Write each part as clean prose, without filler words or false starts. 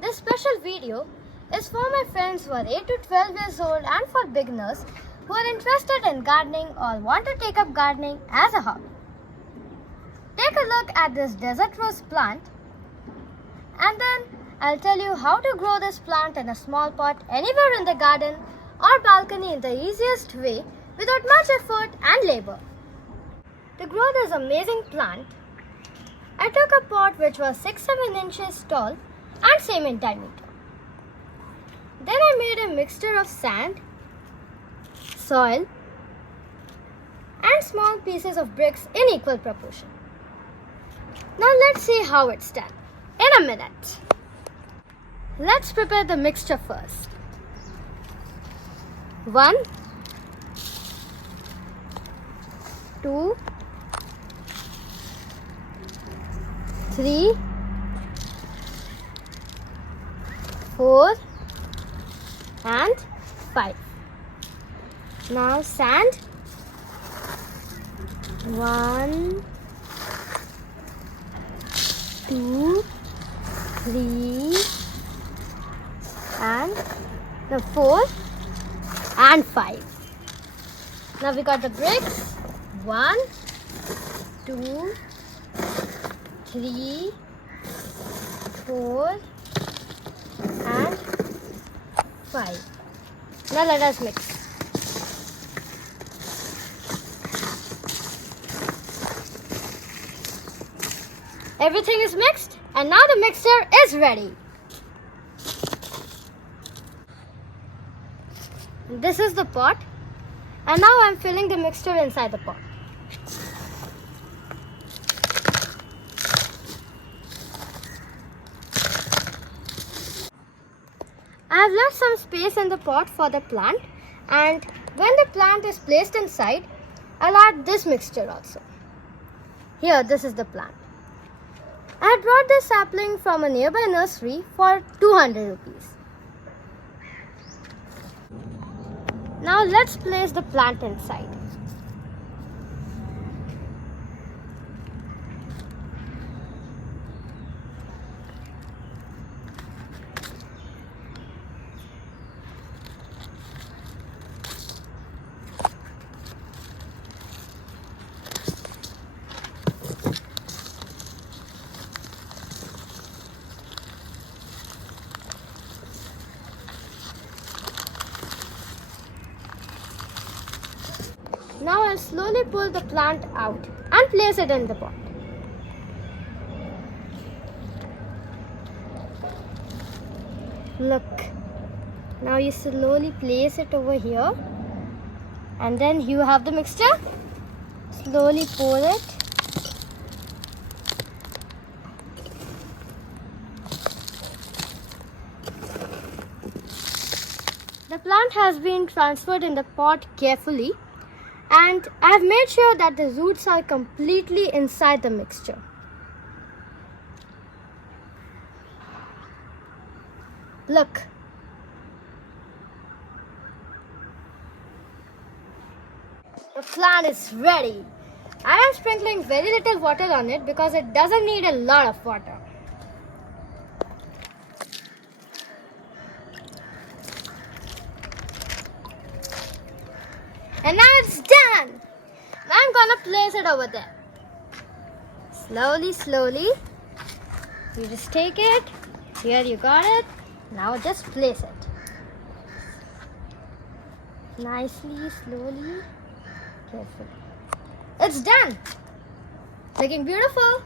This special video is for my friends who are 8 to 12 years old and for beginners who are interested in gardening or want to take up gardening as a hobby. Take a look at this desert rose plant and then I'll tell you how to grow this plant in a small pot anywhere in the garden or balcony in the easiest way without much effort and labor. To grow this amazing plant, I took a pot which was 6-7 inches tall and same in diameter. Then I made a mixture of sand, soil and small pieces of bricks in equal proportion. Now let's see how it's done in a minute. Let's prepare the mixture first. 1, 2, 3, 4 and 5. Now sand. 1, 2, 3 and the 4 and 5. Now we got the bricks. 1, 2, 3, 4 and 5. Now let us mix. Everything is mixed and now the mixture is ready. This is the pot and now I am filling the mixture inside the pot. I have left some space in the pot for the plant, and when the plant is placed inside, I'll add this mixture also. Here, this is the plant. I had brought this sapling from a nearby nursery for 200 rupees. Now let's place the plant inside. Now I'll slowly pull the plant out and place it in the pot. Look, now you slowly place it over here and then you have the mixture. Slowly pour it. The plant has been transferred in the pot carefully. And I have made sure that the roots are completely inside the mixture. Look. The plant is ready. I am sprinkling very little water on it because it doesn't need a lot of water. And now it's done. Now I'm gonna place it over there. Slowly, slowly. You just take it. Here you got it. Now just place it. Nicely, slowly, carefully. It's done. Looking beautiful.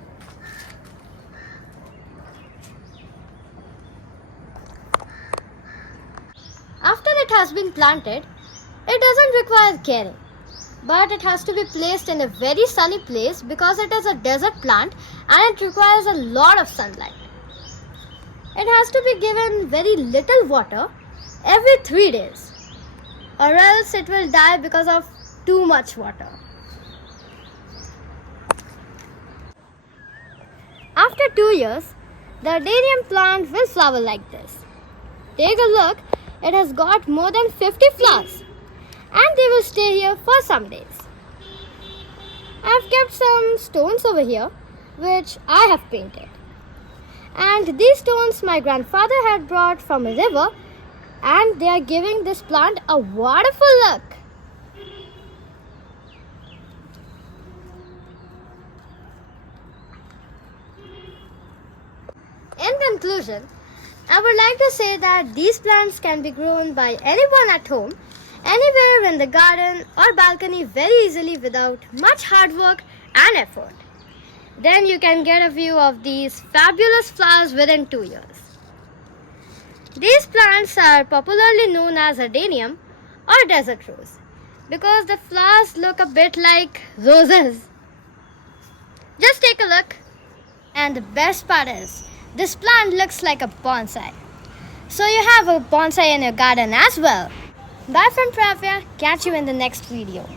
After it has been planted, it doesn't require caring, but it has to be placed in a very sunny place because it is a desert plant and it requires a lot of sunlight. It has to be given very little water every 3 days, or else it will die because of too much water. After 2 years, the Adenium plant will flower like this. Take a look, it has got more than 50 flowers. And they will stay here for some days. I have kept some stones over here which I have painted. And these stones my grandfather had brought from a river, and they are giving this plant a wonderful look. In conclusion, I would like to say that these plants can be grown by anyone at home, anywhere in the garden or balcony very easily without much hard work and effort. Then you can get a view of these fabulous flowers within 2 years. These plants are popularly known as Adenium or desert rose because the flowers look a bit like roses. Just take a look. And the best part is, this plant looks like a bonsai. So you have a bonsai in your garden as well. Bye from Pravya. Catch you in the next video.